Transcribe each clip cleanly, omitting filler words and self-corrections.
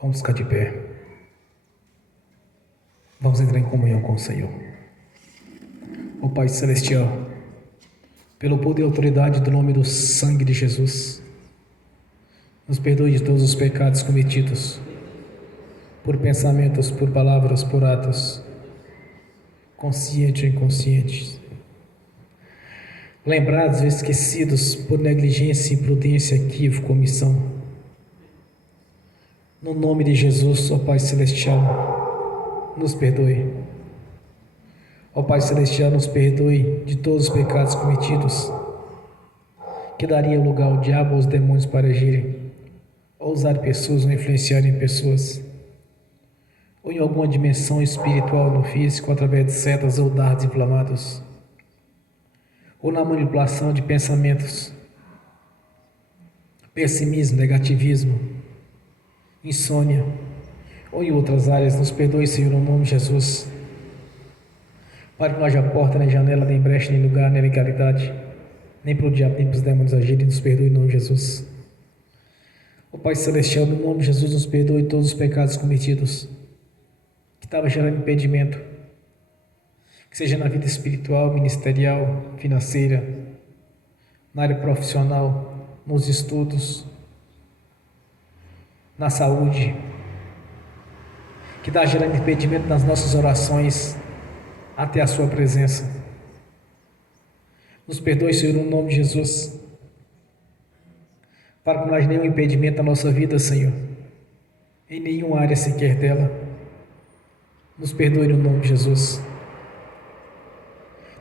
Vamos ficar de pé. Vamos entrar em comunhão com o Senhor. Ó Pai Celestial, pelo poder e autoridade do nome do sangue de Jesus, nos perdoe de todos os pecados cometidos, por pensamentos, por palavras, por atos, conscientes ou inconscientes, lembrados ou esquecidos por negligência, imprudência, equívoco, omissão. No nome de Jesus, ó Pai Celestial, nos perdoe. Ó Pai Celestial, nos perdoe de todos os pecados cometidos, que daria lugar ao diabo ou aos demônios para agirem, ou usar pessoas ou influenciarem pessoas, ou em alguma dimensão espiritual no físico, através de setas ou dardos inflamados, ou na manipulação de pensamentos, pessimismo, negativismo, insônia, ou em outras áreas. Nos perdoe, Senhor, no nome de Jesus, para que não haja porta, nem janela, nem brecha, nem lugar, nem legalidade, nem para o diabo, nem para os demônios agirem. Nos perdoe em nome de Jesus. Ó Pai Celestial, no nome de Jesus, nos perdoe todos os pecados cometidos, que estava gerando impedimento, que seja na vida espiritual, ministerial, financeira, na área profissional, nos estudos, na saúde, que está gerando impedimento nas nossas orações até a sua presença. Nos perdoe, Senhor, no nome de Jesus, para que não haja nenhum impedimento na nossa vida, Senhor, em nenhuma área sequer dela. Nos perdoe no nome de Jesus.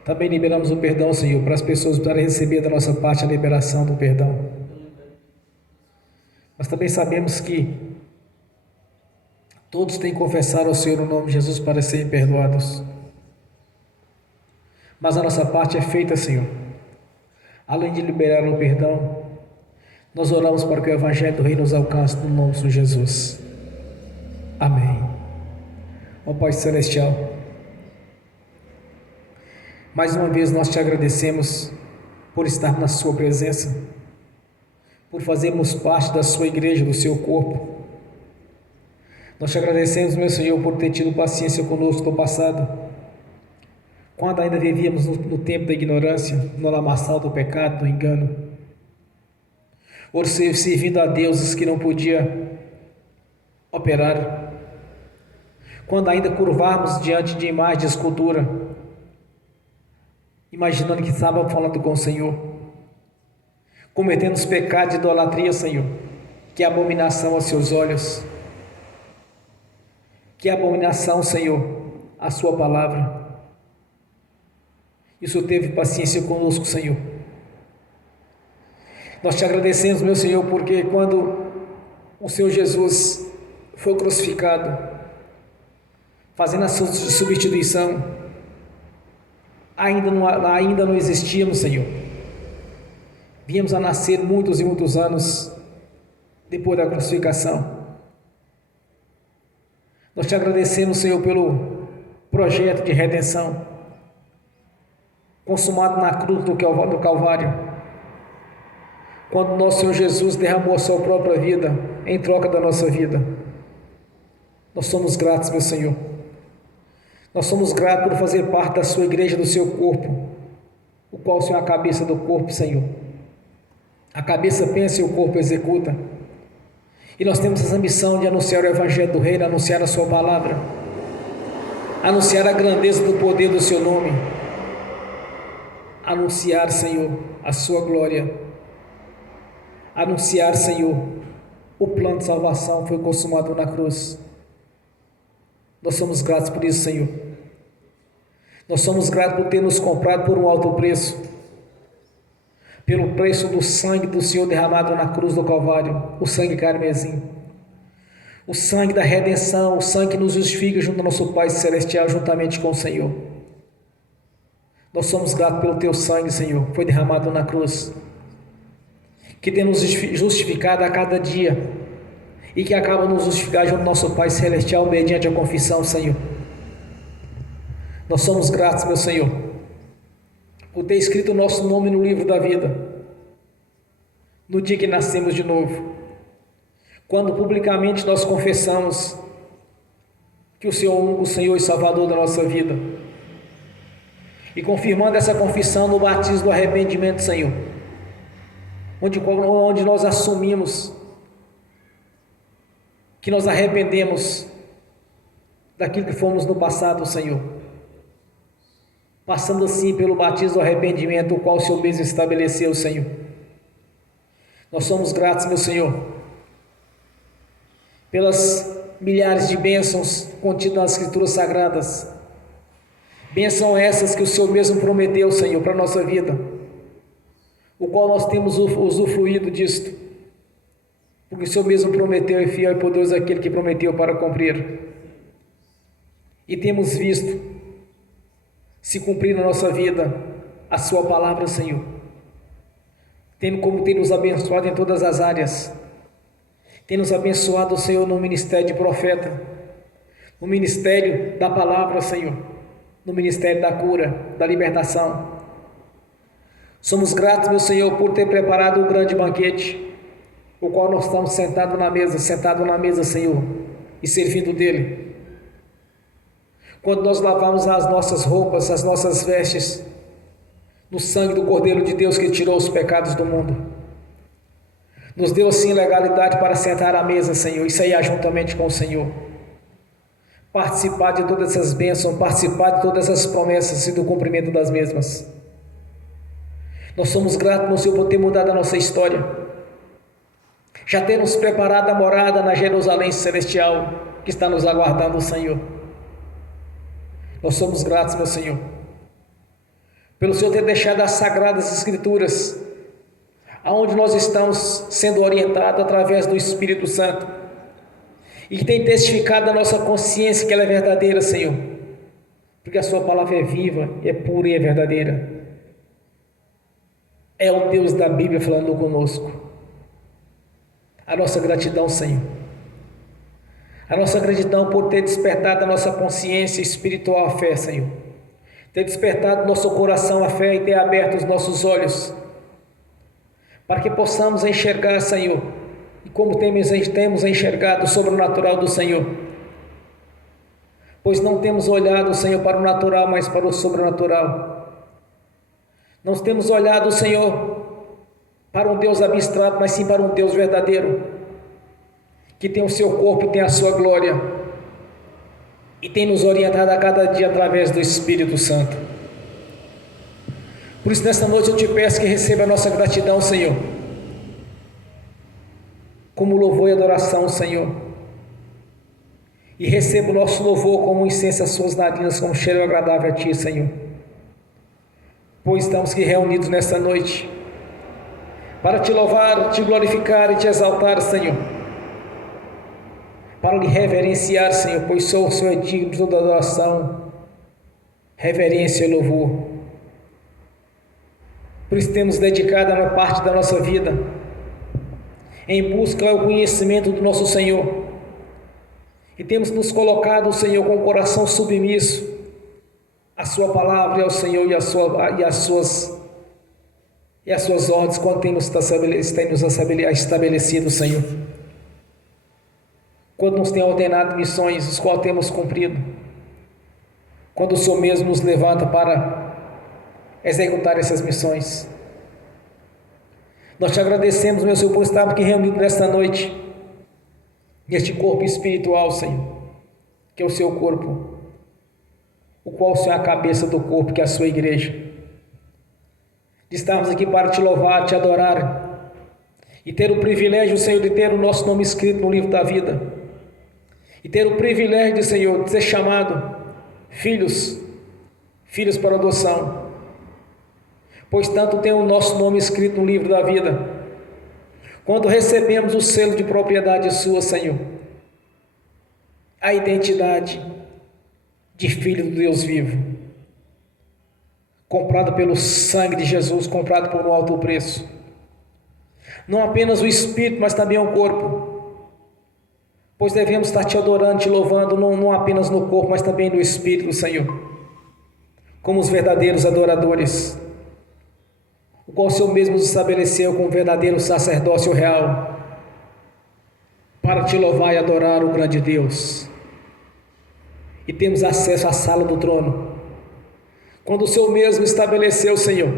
Também liberamos o perdão, Senhor, para as pessoas poderem receber da nossa parte a liberação do perdão. Mas também sabemos que todos têm que confessar ao Senhor o nome de Jesus para serem perdoados. Mas a nossa parte é feita, Senhor. Além de liberar o perdão, nós oramos para que o Evangelho do Reino nos alcance no nome de Jesus. Amém. Ó Pai Celestial, mais uma vez nós te agradecemos por estar na sua presença, por fazermos parte da sua igreja, do seu corpo. Nós te agradecemos, meu Senhor, por ter tido paciência conosco no passado, quando ainda vivíamos no tempo da ignorância, no lamaçal do pecado, do engano, ou servindo a deuses que não podia operar, quando ainda curvarmos diante de imagem de escultura, imaginando que estávamos falando com o Senhor, cometendo os pecados de idolatria, Senhor, que é abominação aos seus olhos, que é abominação, Senhor, a sua palavra. E o Senhor teve paciência conosco, Senhor. Nós te agradecemos, meu Senhor, porque quando o Senhor Jesus foi crucificado, fazendo a sua substituição, ainda não existíamos, Senhor. Viemos a nascer muitos e muitos anos depois da crucificação. Nós te agradecemos, Senhor, pelo projeto de redenção consumado na cruz do Calvário, quando nosso Senhor Jesus derramou a sua própria vida em troca da nossa vida. Nós somos gratos, meu Senhor. Nós somos gratos por fazer parte da sua igreja, do seu corpo, o qual o Senhor é a cabeça do corpo, Senhor. A cabeça pensa e o corpo executa. E nós temos essa missão de anunciar o Evangelho do Reino, anunciar a sua palavra, anunciar a grandeza do poder do seu nome, anunciar, Senhor, a sua glória, anunciar, Senhor, o plano de salvação foi consumado na cruz. Nós somos gratos por isso, Senhor. Nós somos gratos por ter nos comprado por um alto preço, pelo preço do sangue do Senhor derramado na cruz do Calvário, o sangue carmesim, o sangue da redenção, o sangue que nos justifica junto ao nosso Pai Celestial, juntamente com o Senhor. Nós somos gratos pelo teu sangue, Senhor, foi derramado na cruz, que tem nos justificado a cada dia e que acaba nos justificar junto ao nosso Pai Celestial mediante a confissão, Senhor. Nós somos gratos, meu Senhor, por ter escrito o nosso nome no livro da vida, no dia que nascemos de novo, quando publicamente nós confessamos que o Senhor é o Senhor e Salvador da nossa vida, e confirmando essa confissão no batismo do arrependimento, Senhor, onde nós assumimos que nós arrependemos daquilo que fomos no passado, Senhor, passando assim pelo batismo do arrependimento, o qual o Senhor mesmo estabeleceu, Senhor. Nós somos gratos, meu Senhor, pelas milhares de bênçãos contidas nas Escrituras Sagradas, bênçãos essas que o Senhor mesmo prometeu, Senhor, para a nossa vida, o qual nós temos usufruído disto, porque o Senhor mesmo prometeu, e fiel e poderoso aquele que prometeu para cumprir, e temos visto se cumprir na nossa vida a sua palavra, Senhor, como tem nos abençoado em todas as áreas, tem nos abençoado, Senhor, no ministério de profeta, no ministério da palavra, Senhor, no ministério da cura, da libertação. Somos gratos, meu Senhor, por ter preparado um grande banquete, o qual nós estamos sentados na mesa, Senhor, e servindo dele. Quando nós lavamos as nossas roupas, as nossas vestes, no sangue do Cordeiro de Deus que tirou os pecados do mundo, nos deu assim legalidade para sentar à mesa, Senhor, e sair juntamente com o Senhor, participar de todas essas bênçãos, participar de todas essas promessas e do cumprimento das mesmas. Nós somos gratos, meu Senhor, por ter mudado a nossa história, já ter nos preparado a morada na Jerusalém celestial que está nos aguardando, Senhor. Nós somos gratos, meu Senhor, pelo Senhor ter deixado as Sagradas Escrituras, aonde nós estamos sendo orientados através do Espírito Santo, e que tem testificado a nossa consciência que ela é verdadeira, Senhor, porque a sua palavra é viva, é pura e é verdadeira. É o Deus da Bíblia falando conosco. A nossa gratidão, Senhor, a nossa gratidão por ter despertado a nossa consciência espiritual à fé, Senhor, ter despertado nosso coração à fé e ter aberto os nossos olhos, para que possamos enxergar, Senhor, e como temos enxergado o sobrenatural do Senhor, pois não temos olhado, Senhor, para o natural, mas para o sobrenatural. Não temos olhado, Senhor, para um Deus abstrato, mas sim para um Deus verdadeiro, que tem o seu corpo e tem a sua glória, e tem nos orientado a cada dia através do Espírito Santo. Por isso, nesta noite eu te peço que receba a nossa gratidão, Senhor, como louvor e adoração, Senhor, e receba o nosso louvor como incenso às suas narinas, como cheiro agradável a Ti, Senhor, pois estamos aqui reunidos nesta noite para Te louvar, Te glorificar e Te exaltar, Senhor, para Lhe reverenciar, Senhor, pois só o Senhor é digno de toda adoração, reverência e louvor. Por isso temos dedicado a maior parte da nossa vida em busca ao conhecimento do nosso Senhor, e temos nos colocado, Senhor, com o coração submisso à sua palavra e ao Senhor e às suas ordens, quando tem nos estabelecido, Senhor, quando nos tem ordenado missões, os quais temos cumprido, quando o Senhor mesmo nos levanta para executar essas missões. Nós te agradecemos, meu Senhor, por estarmos aqui reunidos nesta noite, neste corpo espiritual, Senhor, que é o seu corpo, o qual o Senhor é a cabeça do corpo, que é a sua igreja. De estarmos aqui para te louvar, te adorar, e ter o privilégio, Senhor, de ter o nosso nome escrito no livro da vida, e ter o privilégio, Senhor, de ser chamado filhos para adoção, pois tanto tem o nosso nome escrito no livro da vida, quando recebemos o selo de propriedade sua, Senhor, a identidade de filho do Deus vivo, comprado pelo sangue de Jesus, comprado por um alto preço, não apenas o espírito, mas também o corpo, pois devemos estar te adorando, te louvando, não apenas no corpo, mas também no espírito, Senhor, como os verdadeiros adoradores, o qual o Senhor mesmo nos estabeleceu como verdadeiro sacerdócio real, para te louvar e adorar o grande Deus. E temos acesso à sala do trono, quando o Senhor mesmo estabeleceu, Senhor,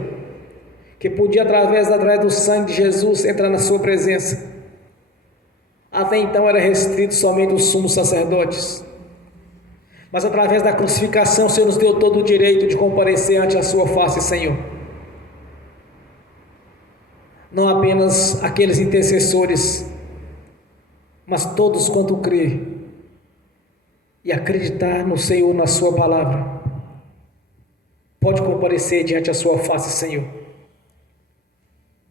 que podia através do sangue de Jesus entrar na sua presença. Até então era restrito somente os sumos sacerdotes, mas através da crucificação o Senhor nos deu todo o direito de comparecer ante a sua face, Senhor. Não apenas aqueles intercessores, mas todos quanto crê e acreditar no Senhor, na sua palavra, pode comparecer diante a sua face, Senhor,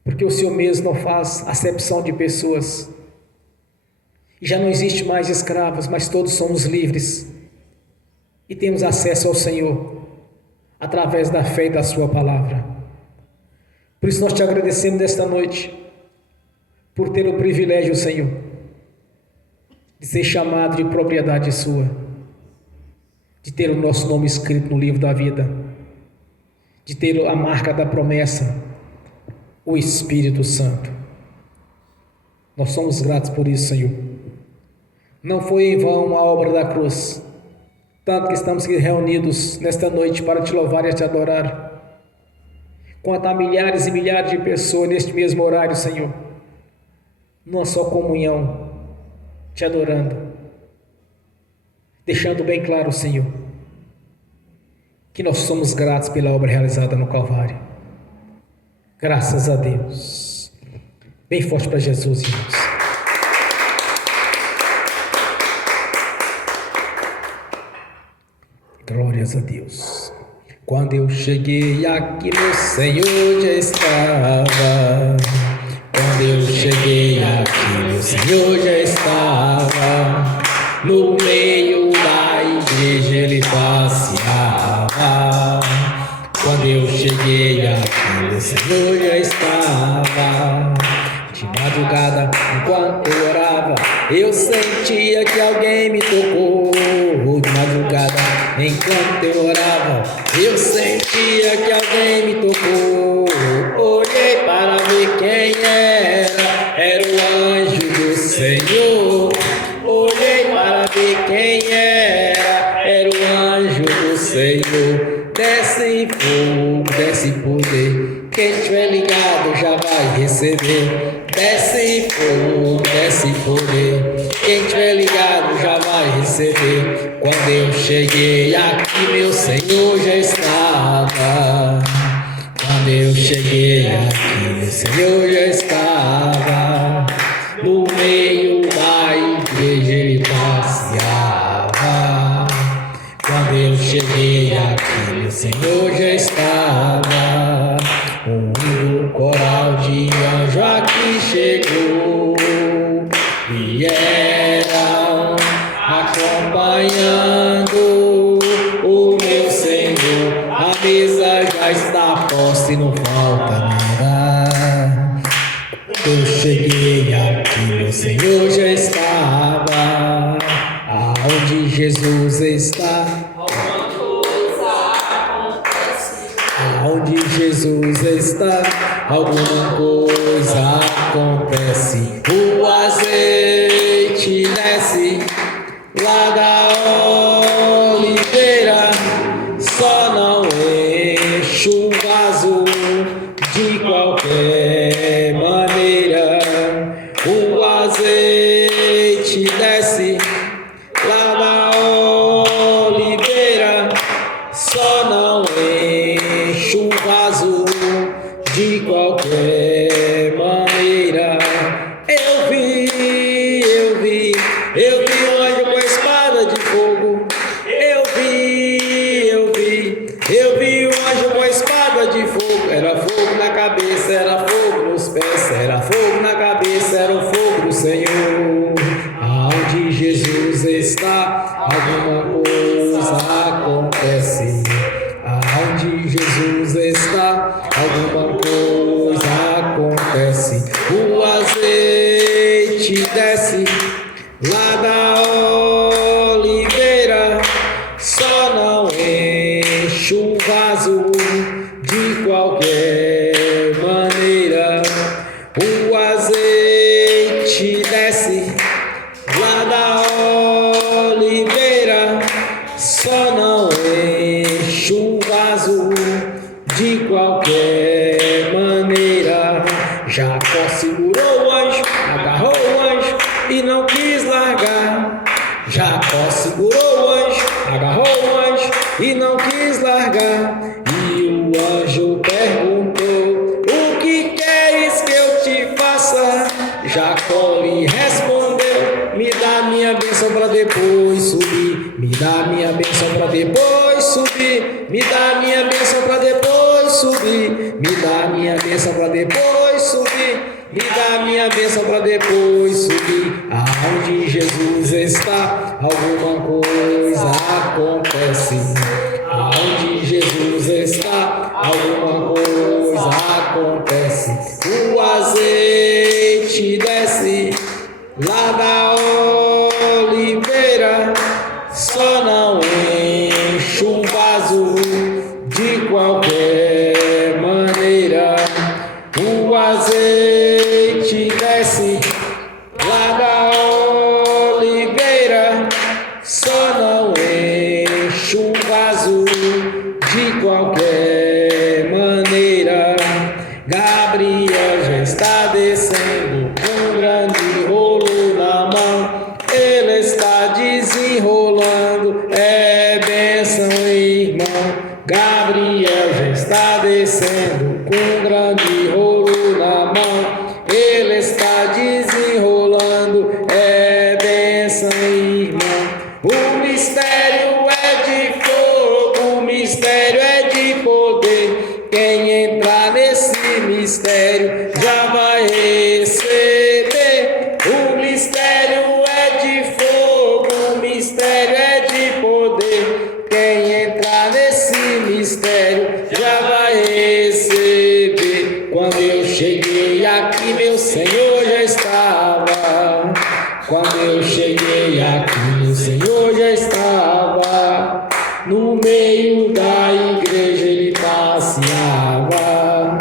porque o Senhor mesmo não faz acepção de pessoas, e já não existe mais escravos, mas todos somos livres, e temos acesso ao Senhor, através da fé e da sua palavra. Por isso nós te agradecemos nesta noite, por ter o privilégio, Senhor, de ser chamado de propriedade sua, de ter o nosso nome escrito no livro da vida, de ter a marca da promessa, o Espírito Santo. Nós somos gratos por isso, Senhor. Não foi em vão a obra da cruz, tanto que estamos aqui reunidos nesta noite para te louvar e te adorar, quanto a milhares e milhares de pessoas neste mesmo horário, Senhor, numa só comunhão, te adorando, deixando bem claro, Senhor, que nós somos gratos pela obra realizada no Calvário. Graças a Deus. Bem forte para Jesus, irmãos. Glórias a Deus. Quando eu cheguei aqui, meu Senhor já estava. Quando eu cheguei aqui, meu Senhor já estava. No meio da igreja ele passeava. Quando eu cheguei aqui, meu Senhor já estava. De madrugada, enquanto eu orava, eu sentia que alguém me tocou. De madrugada, enquanto eu orava, eu sentia que alguém me tocou. Olhei para ver quem era o anjo do Senhor. Olhei para ver quem era o anjo do Senhor. Desce fogo, desce poder, quem estiver ligado já vai receber. Desce fogo, desce poder, quem estiver ligado já vai receber. Quando eu cheguei aqui, meu Senhor já estava. Quando eu cheguei aqui, meu Senhor já estava. No meio da igreja ele passeava. Quando eu cheguei aqui, meu Senhor já estava. O coral de anjo aqui chegou, vieram acompanhando o meu Senhor. A mesa já está posta e não falta nada. Eu cheguei aqui, meu Senhor já estava. Aonde Jesus está, aonde Jesus está, alguma coisa acontece. O azeite desce lá da oliveira, só não enche o vaso de qualquer maneira. O azeite desce lá da oliveira, só não enche o vaso de qualquer maneira. Eu vi um anjo com a espada de fogo. Eu vi um anjo com a espada de fogo. Era fogo na cabeça, era fogo nos pés, era fogo na cabeça, era o fogo do Senhor. Aonde Jesus está, alguma coisa acontece. Aonde Jesus está, alguma coisa acontece. O azeite desce lá da oliveira, só não enche o vaso de qualquer maneira. O azeite desce e não quis largar. Jacó segurou o anjo, agarrou o anjo e não quis largar. E o anjo perguntou: o que queres que eu te faça? Jacó lhe respondeu: me dá minha bênção para depois subir. Me dá minha bênção para depois subir. Me dá minha bênção para depois subir. Me dá minha bênção para depois subir. Me dá minha bênção para depois subir. Aonde Jesus está, alguma coisa acontece. Aonde Jesus está, alguma coisa acontece. O azeite desce lá da oliveira, só não enche o vaso de qualquer maneira. O azeite desce lá da oliveira, só não enche o vaso de qualquer maneira. Gabriel já está descendo com um grande rolo na mão. Ele está desenrolando, é bênção, irmão. Gabriel já está descendo com um grande rolo na mão. Ele está desenrolando, é bênção, irmão. O mistério é de fogo, o mistério é de poder. Quem entrar nesse mistério já vai receber. O mistério é de fogo, o mistério é de poder. Quem entrar nesse mistério já vai receber. Quando eu cheguei aqui, meu Senhor já estava. Quando eu cheguei aqui, meu Senhor já estava. No meio da igreja ele passeava.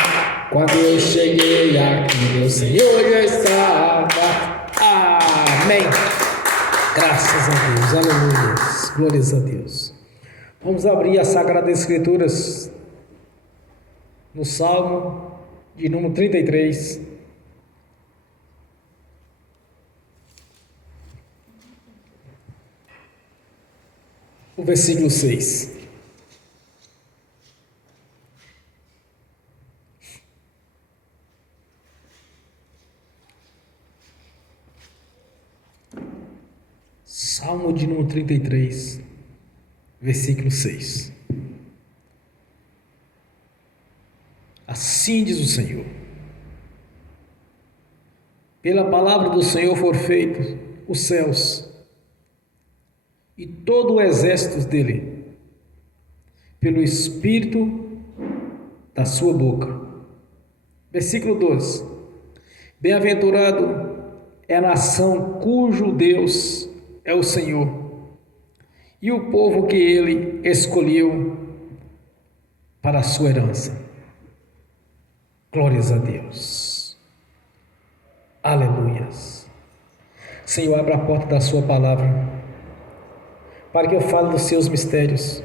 Quando eu cheguei aqui, meu Senhor já estava. Amém. Graças a Deus, aleluia, glórias a Deus. Vamos abrir as Sagradas Escrituras no Salmo de número 33. O versículo 6. Salmo de número 33, versículo 6. Assim diz o Senhor: pela palavra do Senhor foram feitos os céus e todo o exército dele, pelo Espírito da sua boca. Versículo 12. Bem-aventurado é a nação cujo Deus é o Senhor, e o povo que ele escolheu para a sua herança. Glórias a Deus. Aleluias. Senhor, abra a porta da sua palavra, para que eu fale dos seus mistérios,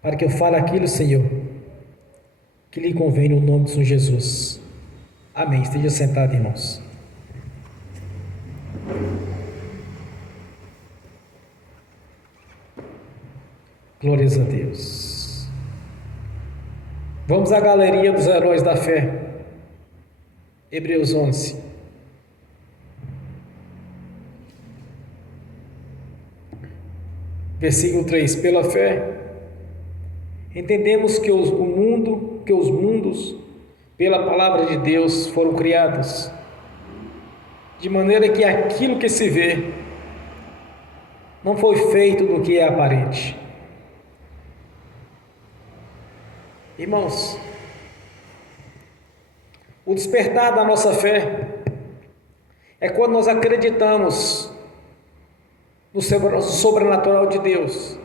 para que eu fale aquilo, Senhor, que lhe convém no nome de Senhor Jesus. Amém. Esteja sentado, irmãos. Glórias a Deus. Vamos à galeria dos heróis da fé. Hebreus 11. Versículo 3. Pela fé, entendemos que os mundos, pela palavra de Deus, foram criados, de maneira que aquilo que se vê não foi feito do que é aparente. Irmãos, o despertar da nossa fé é quando nós acreditamos no sobrenatural de Deus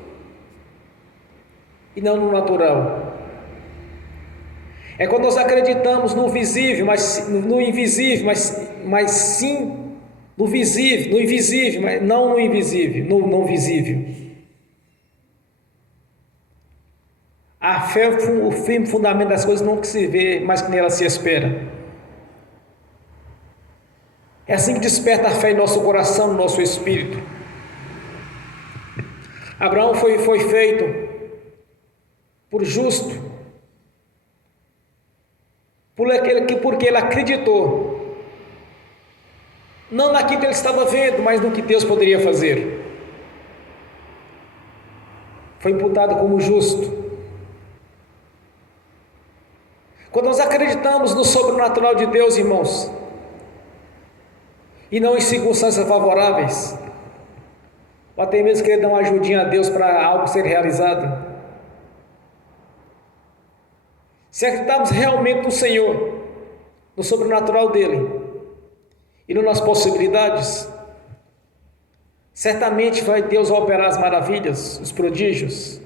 e não no natural. É quando nós acreditamos no visível, mas no invisível, mas sim no visível, no invisível, mas não no invisível, no não visível. A fé é o firme fundamento das coisas não que se vê, mas que nela se espera. É assim que desperta a fé em nosso coração, no nosso espírito. Abraão foi feito por justo, porque ele acreditou, não naquilo que ele estava vendo, mas no que Deus poderia fazer. Foi imputado como justo. Quando nós acreditamos no sobrenatural de Deus, irmãos, e não em circunstâncias favoráveis, ou até mesmo querer dar uma ajudinha a Deus para algo ser realizado, se acreditarmos realmente no Senhor, no sobrenatural dele e nas nossas possibilidades, certamente vai Deus operar as maravilhas, os prodígios,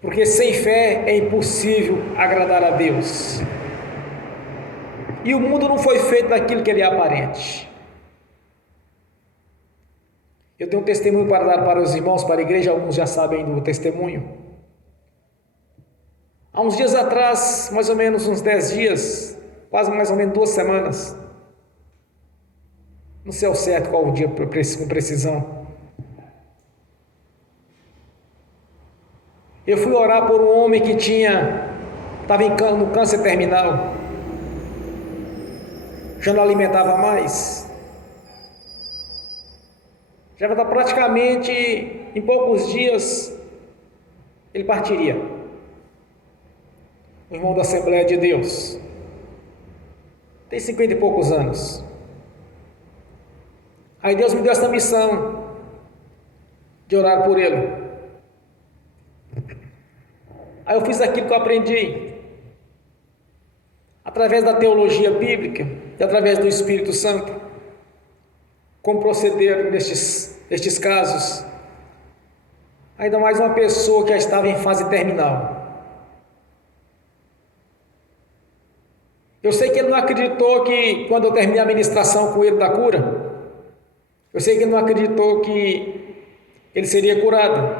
porque sem fé é impossível agradar a Deus. E o mundo não foi feito daquilo que ele é aparente. Eu tenho um testemunho para dar para os irmãos, para a igreja, alguns já sabem do testemunho. Há uns dias atrás, mais ou menos uns 10 dias, quase mais ou menos 2 semanas, não sei ao certo qual o dia com precisão, eu fui orar por um homem que estava no câncer terminal, já não alimentava mais, já estava praticamente, em poucos dias, ele partiria. Um irmão da Assembleia de Deus, tem 50 e poucos anos. Aí Deus me deu essa missão de orar por ele. Aí eu fiz aquilo que eu aprendi através da teologia bíblica e através do Espírito Santo, como proceder nestes casos, ainda mais uma pessoa que já estava em fase terminal. Eu sei que ele não acreditou que quando eu terminei a ministração com ele da cura, eu sei que ele não acreditou que ele seria curado.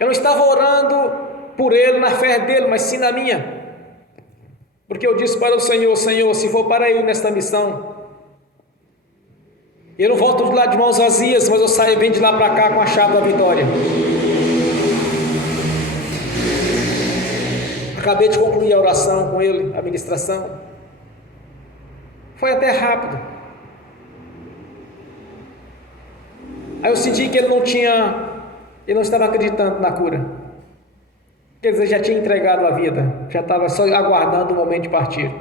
Eu não estava orando por ele na fé dele, mas sim na minha. Porque eu disse para o Senhor: Senhor, se for para ir nesta missão, eu não volto de lá de mãos vazias, mas eu saio bem de lá para cá com a chave da vitória. Acabei de concluir a oração com ele, a ministração. Foi até rápido. Aí eu senti que ele não estava acreditando na cura. Quer dizer, já tinha entregado a vida, já estava só aguardando o momento de partir.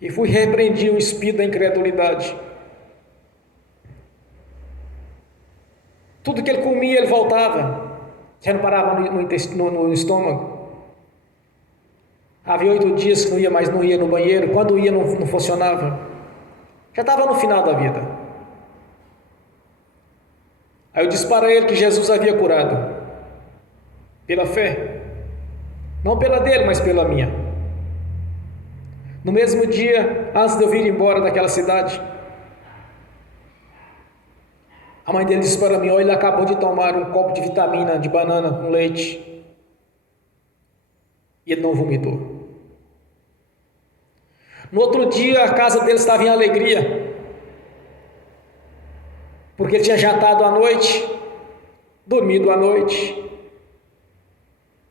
E fui repreender o espírito da incredulidade. Tudo que ele comia, ele voltava, já não parava no estômago. Havia 8 dias que não ia no banheiro, quando ia não funcionava, já estava no final da vida. Aí eu disse para ele que Jesus havia curado, pela fé, não pela dele, mas pela minha. No mesmo dia, antes de eu vir embora daquela cidade, a mãe dele disse para mim: olha, ele acabou de tomar um copo de vitamina de banana com leite e ele não vomitou. No outro dia, a casa dele estava em alegria, porque ele tinha jantado à noite, dormido à noite,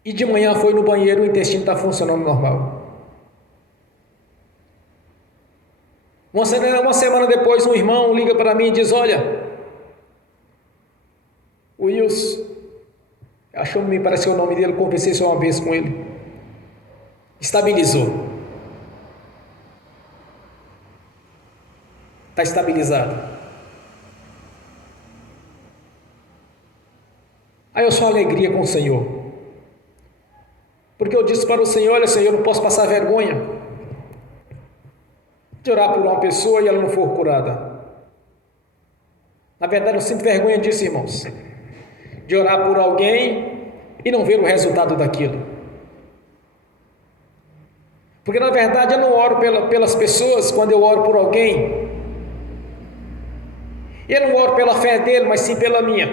e de manhã foi no banheiro, o intestino está funcionando normal. Uma semana depois, um irmão liga para mim e diz: olha, o Wilson, me pareceu o nome dele, conversei só uma vez com ele, estabilizou. Está estabilizado. Aí eu sou alegria com o Senhor, porque eu disse para o Senhor: olha, Senhor, eu não posso passar vergonha de orar por uma pessoa e ela não for curada. Na verdade, eu sinto vergonha disso, irmãos, de orar por alguém e não ver o resultado daquilo. Porque na verdade eu não oro pelas pessoas. Quando eu oro por alguém, eu não oro pela fé dele, mas sim pela minha.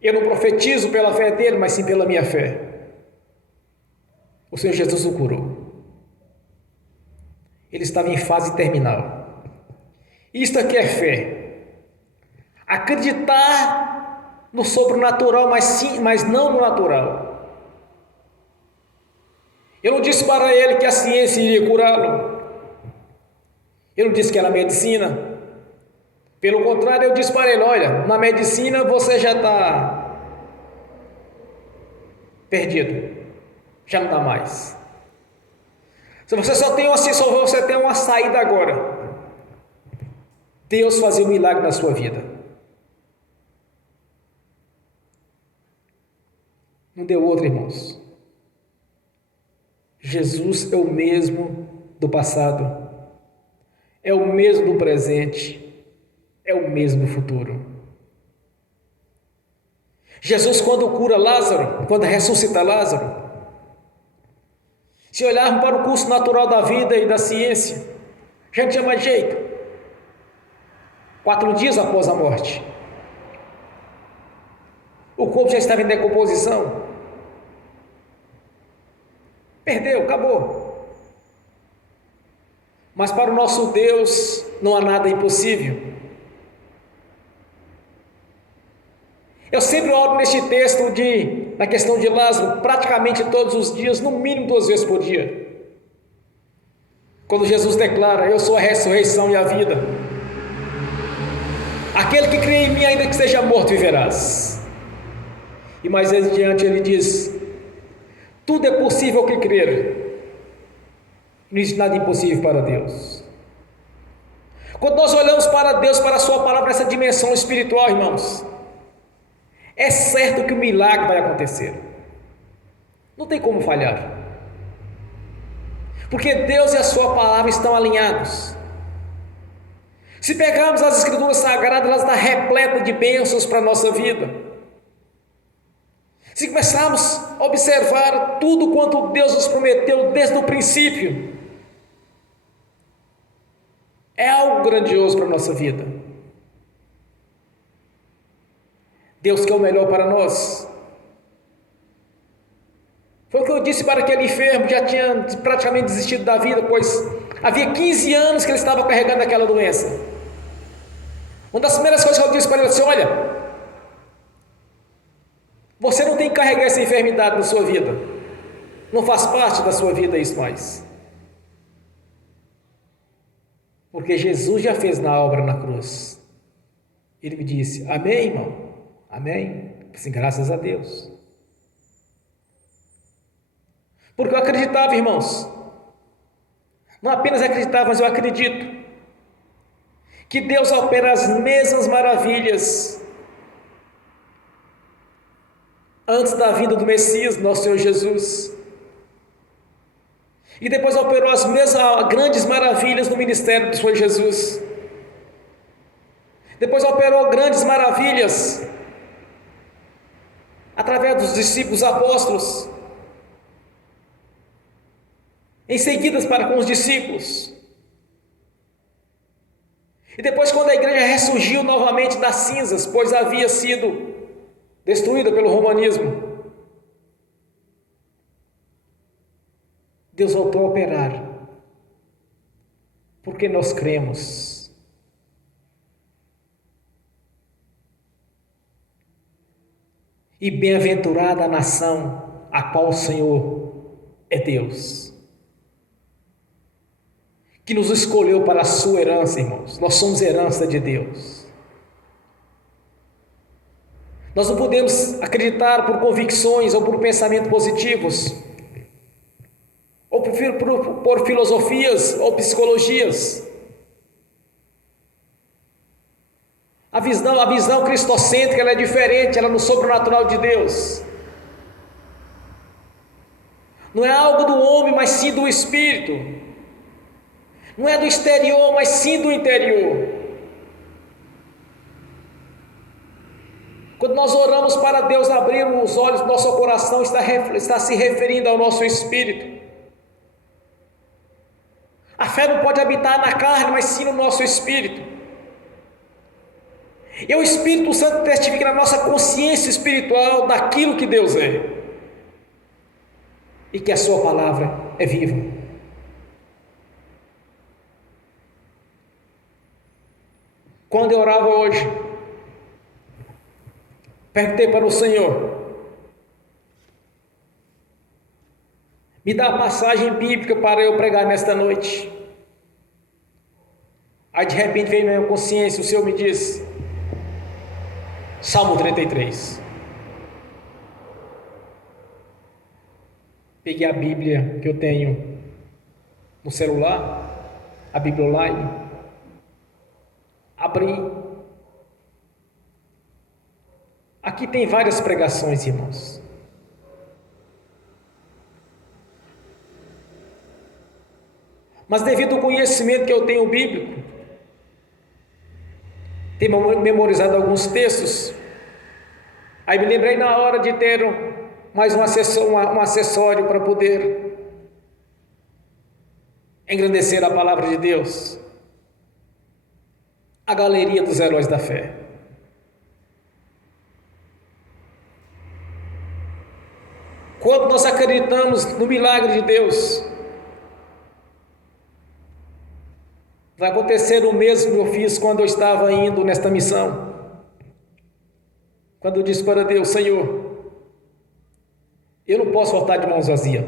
Eu não profetizo pela fé dele, mas sim pela minha fé. O Senhor Jesus o curou. Ele estava em fase terminal. Isto aqui é fé. Acreditar no sobrenatural, mas não no natural. Eu não disse para ele que a ciência iria curá-lo. Eu não disse que era medicina. Pelo contrário, eu disse para ele: olha, na medicina você já está perdido. Já não dá mais. Se você só tem você tem uma saída agora. Deus fazer um milagre na sua vida. Não deu outro, irmãos. Jesus é o mesmo do passado, é o mesmo do presente, é o mesmo do futuro. Jesus, quando cura Lázaro, quando ressuscita Lázaro, se olharmos para o curso natural da vida e da ciência, já não tinha mais jeito. 4 dias após a morte, o corpo já estava em decomposição. Perdeu, acabou. Mas para o nosso Deus não há nada impossível. Eu sempre oro neste texto na questão de Lázaro, praticamente todos os dias, no mínimo 2 vezes por dia. Quando Jesus declara: eu sou a ressurreição e a vida. Aquele que crê em mim, ainda que seja morto, viverás. E mais adiante ele diz: tudo é possível que crer. Não existe nada impossível para Deus. Quando nós olhamos para Deus, para a sua palavra, nessa dimensão espiritual, irmãos, é certo que o milagre vai acontecer. Não tem como falhar. Porque Deus e a sua palavra estão alinhados. Se pegarmos as escrituras sagradas, elas estão repletas de bênçãos para a nossa vida. Se começarmos a observar tudo quanto Deus nos prometeu desde o princípio, é algo grandioso para a nossa vida. Deus quer o melhor para nós. Foi o que eu disse para aquele enfermo, já tinha praticamente desistido da vida, pois havia 15 anos que ele estava carregando aquela doença. Uma das primeiras coisas que eu disse para ele, olha, você não tem que carregar essa enfermidade na sua vida. Não faz parte da sua vida isso mais. Porque Jesus já fez na obra na cruz. Ele me disse: amém, irmão? Amém? Assim, graças a Deus. Porque eu acreditava, irmãos. Não apenas acreditava, mas eu acredito que Deus opera as mesmas maravilhas antes da vinda do Messias, nosso Senhor Jesus. E depois operou as mesmas grandes maravilhas no ministério do Senhor Jesus. Depois operou grandes maravilhas através dos discípulos apóstolos, em seguida para com os discípulos. E depois, quando a igreja ressurgiu novamente das cinzas, pois havia sido destruída pelo romanismo, Deus voltou a operar, porque nós cremos. E bem-aventurada a nação a qual o Senhor é Deus, que nos escolheu para a sua herança, irmãos. Nós somos herança de Deus. Nós não podemos acreditar por convicções ou por pensamentos positivos, ou por filosofias ou psicologias. A visão cristocêntrica, ela é diferente, ela é no sobrenatural de Deus. Não é algo do homem, mas sim do Espírito. Não é do exterior, mas sim do interior. Quando nós oramos para Deus abrir os olhos do nosso coração, está se referindo ao nosso espírito. A fé não pode habitar na carne, mas sim no nosso espírito. E o Espírito Santo testifica na nossa consciência espiritual daquilo que Deus é. E que a sua palavra é viva. Quando eu orava hoje, perguntei para o Senhor, me dá a passagem bíblica para eu pregar nesta noite. Aí de repente veio na minha consciência, o Senhor me disse, Salmo 33. Peguei a Bíblia que eu tenho no celular, a Bíblia online, abri. Aqui tem várias pregações, irmãos. Mas devido ao conhecimento que eu tenho bíblico, tenho memorizado alguns textos, aí me lembrei na hora de ter mais um acessório para poder engrandecer a palavra de Deus, a galeria dos heróis da fé. Quando nós acreditamos no milagre de Deus, vai acontecer o mesmo que eu fiz quando eu estava indo nesta missão. Quando eu disse para Deus, Senhor, eu não posso voltar de mãos vazias.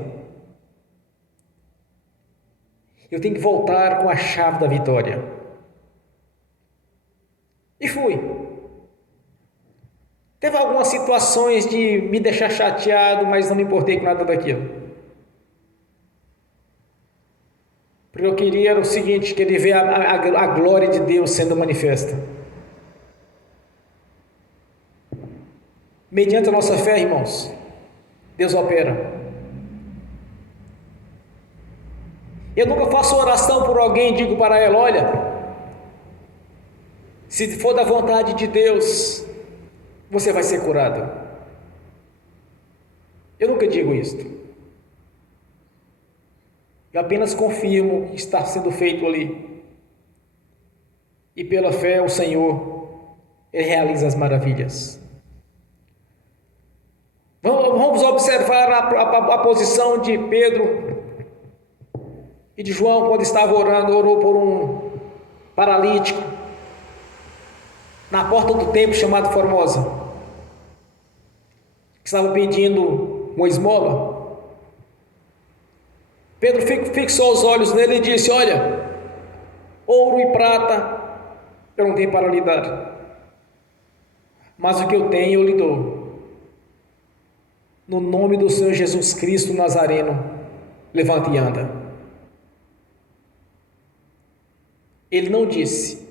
Eu tenho que voltar com a chave da vitória. E fui. Teve algumas situações de me deixar chateado, mas não me importei com nada daquilo. Porque eu queria o seguinte, queria ver a glória de Deus sendo manifesta. Mediante a nossa fé, irmãos, Deus opera. Eu nunca faço oração por alguém e digo para ela, olha, se for da vontade de Deus, você vai ser curado. Eu nunca digo isto. Eu apenas confirmo que está sendo feito ali. E pela fé o Senhor, Ele realiza as maravilhas. Vamos observar a posição de Pedro e de João quando estava orando, orou por um paralítico na porta do templo chamado Formosa, que estava pedindo uma esmola. Pedro fixou os olhos nele e disse, olha, ouro e prata eu não tenho para lhe dar, mas o que eu tenho eu lhe dou. No nome do Senhor Jesus Cristo Nazareno, levante e anda. Ele não disse,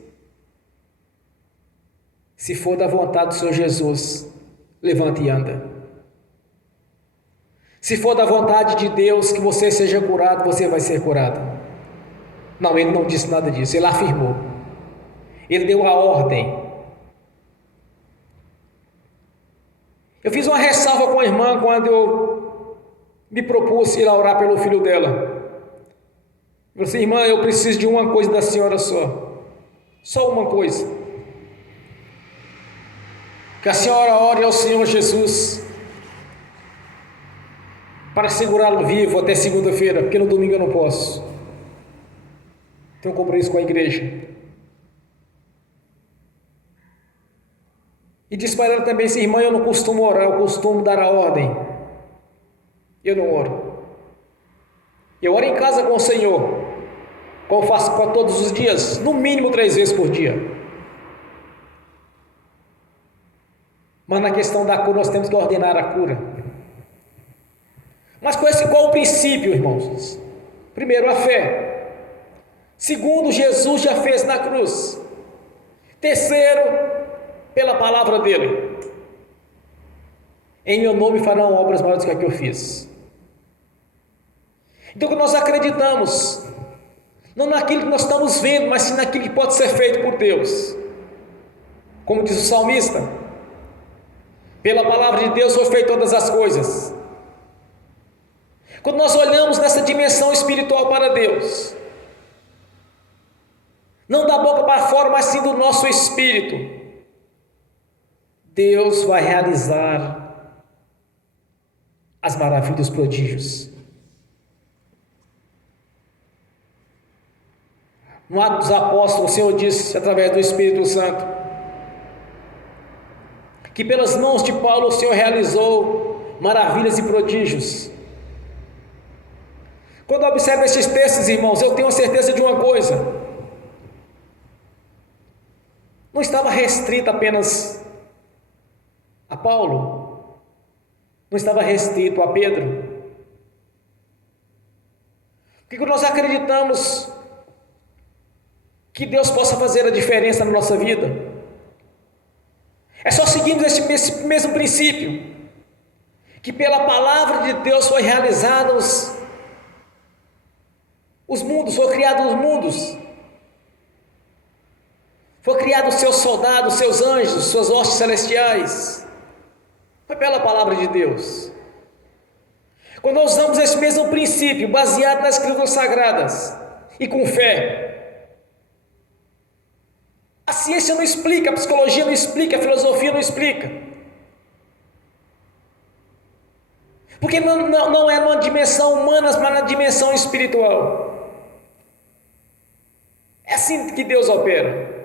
se for da vontade do Senhor Jesus, levante e anda. Se for da vontade de Deus que você seja curado, você vai ser curado. Não, ele não disse nada disso, ele afirmou. Ele deu a ordem. Eu fiz uma ressalva com a irmã quando eu me propus ir a orar pelo filho dela. Eu disse, irmã, eu preciso de uma coisa da senhora só uma coisa. Que a senhora ore ao Senhor Jesus para segurá-lo vivo até segunda-feira, porque no domingo eu não posso. Tenho um compromisso com a igreja. E disse para ela também, assim, irmã, eu não costumo orar, eu costumo dar a ordem. Eu não oro. Eu oro em casa com o Senhor, como eu faço todos os dias, no mínimo 3 vezes por dia. Mas na questão da cura, nós temos que ordenar a cura. Mas qual o princípio, irmãos? Primeiro, a fé. Segundo, Jesus já fez na cruz. Terceiro, pela palavra dele. Em meu nome farão obras maiores do que a que eu fiz. Então, nós acreditamos, não naquilo que nós estamos vendo, mas sim naquilo que pode ser feito por Deus. Como diz o salmista, pela palavra de Deus foi feito todas as coisas. Quando nós olhamos nessa dimensão espiritual para Deus, não da boca para fora, mas sim do nosso espírito, Deus vai realizar as maravilhas, os prodígios. No Atos dos Apóstolos, o Senhor disse, através do Espírito Santo, que pelas mãos de Paulo o Senhor realizou maravilhas e prodígios. Quando eu observo esses textos, irmãos, eu tenho certeza de uma coisa: não estava restrito apenas a Paulo, não estava restrito a Pedro. Porque nós acreditamos que Deus possa fazer a diferença na nossa vida, é só seguirmos esse mesmo princípio, que pela palavra de Deus foi realizados os mundos, foram criados os mundos, foi criado os seus soldados, seus anjos, suas hostes celestiais, foi pela palavra de Deus. Quando nós usamos esse mesmo princípio, baseado nas Escrituras Sagradas, e com fé, a ciência não explica, a psicologia não explica, a filosofia não explica, porque não é numa dimensão humana, mas na dimensão espiritual. É assim que Deus opera.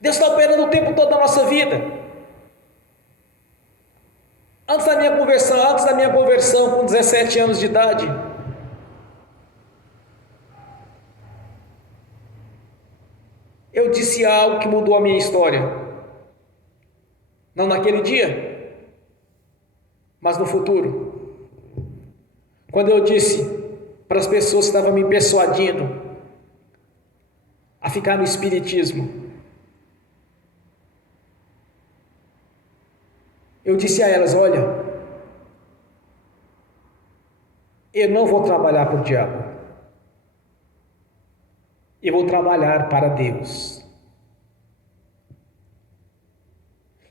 Deus está operando o tempo todo da nossa vida. Antes da minha conversão, com 17 anos de idade, eu disse algo que mudou a minha história. Não naquele dia, mas no futuro. Quando eu disse para as pessoas que estavam me persuadindo a ficar no espiritismo, eu disse a elas: olha, eu não vou trabalhar para o diabo, eu vou trabalhar para Deus.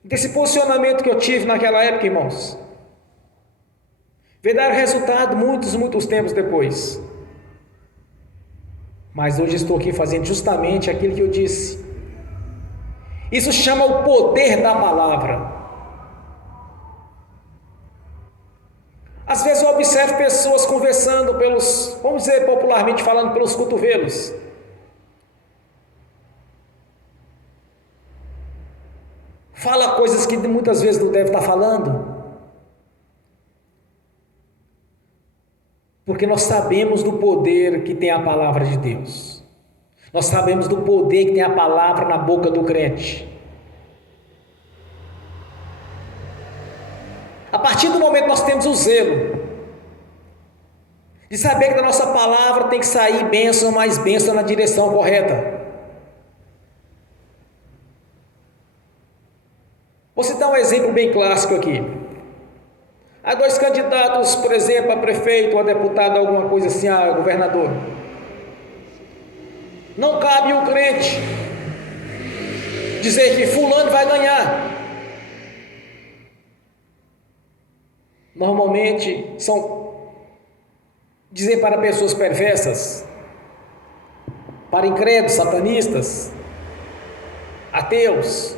Desse posicionamento que eu tive naquela época, irmãos, veio dar resultado muitos tempos depois. Mas hoje estou aqui fazendo justamente aquilo que eu disse. Isso chama o poder da palavra. Às vezes eu observo pessoas conversando pelos, vamos dizer popularmente falando, pelos cotovelos. Fala coisas que muitas vezes não deve estar falando, porque nós sabemos do poder que tem a palavra de Deus. Nós sabemos do poder que tem a palavra na boca do crente. A partir do momento que nós temos o zelo de saber que da nossa palavra tem que sair bênção, mais bênção na direção correta. Vou citar um exemplo bem clássico aqui. Há 2 candidatos, por exemplo, a prefeito ou a deputado, alguma coisa assim, a governador. Não cabe o crente dizer que fulano vai ganhar. Normalmente são dizer para pessoas perversas, para incrédulos, satanistas, ateus.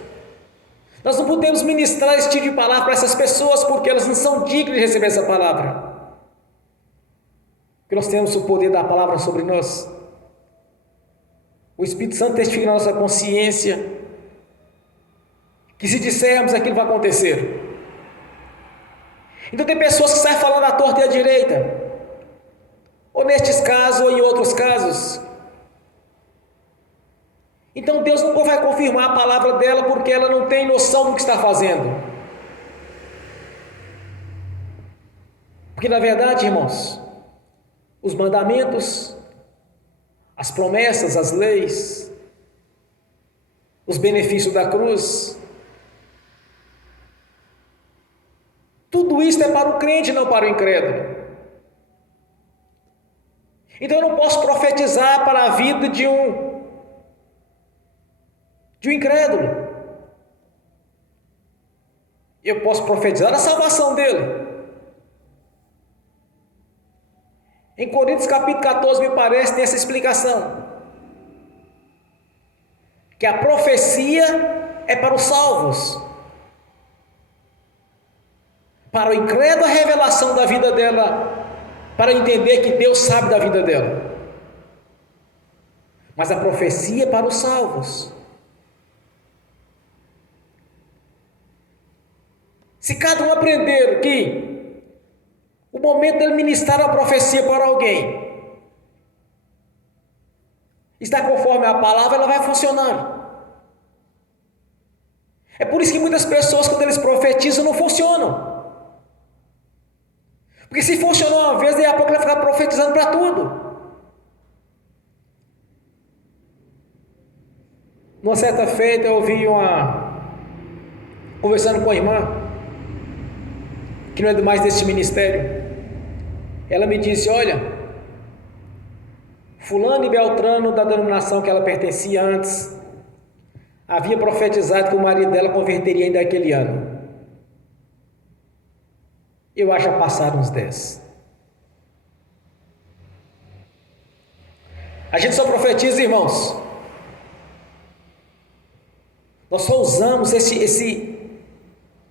Nós não podemos ministrar esse tipo de palavra para essas pessoas, porque elas não são dignas de receber essa palavra. Porque nós temos o poder da palavra sobre nós. O Espírito Santo testifica na nossa consciência que se dissermos aquilo vai acontecer. Então tem pessoas que saem falando à torta e à direita, ou nestes casos ou em outros casos. Então Deus nunca vai confirmar a palavra dela, porque ela não tem noção do que está fazendo. Porque na verdade, irmãos, os mandamentos, as promessas, as leis, os benefícios da cruz, tudo isso é para o crente, não para o incrédulo. Então eu não posso profetizar para a vida de um incrédulo. Eu posso profetizar a salvação dele. Em Coríntios capítulo 14, me parece, tem essa explicação, que a profecia é para os salvos. Para o incrédulo, a revelação da vida dela para entender que Deus sabe da vida dela. Mas a profecia é para os salvos. Se cada um aprender que o momento dele ministrar a profecia para alguém está conforme a palavra, ela vai funcionar. É por isso que muitas pessoas, quando eles profetizam, não funcionam. Porque se funcionou uma vez, daí a pouco ele vai ficar profetizando para tudo. Numa certa feita eu ouvi conversando com a irmã, que não é mais desse ministério. Ela me disse: olha, fulano e Beltrano, da denominação que ela pertencia antes, havia profetizado que o marido dela converteria ainda aquele ano. Eu acho que já passaram uns 10. A gente só profetiza, irmãos. Nós só usamos esse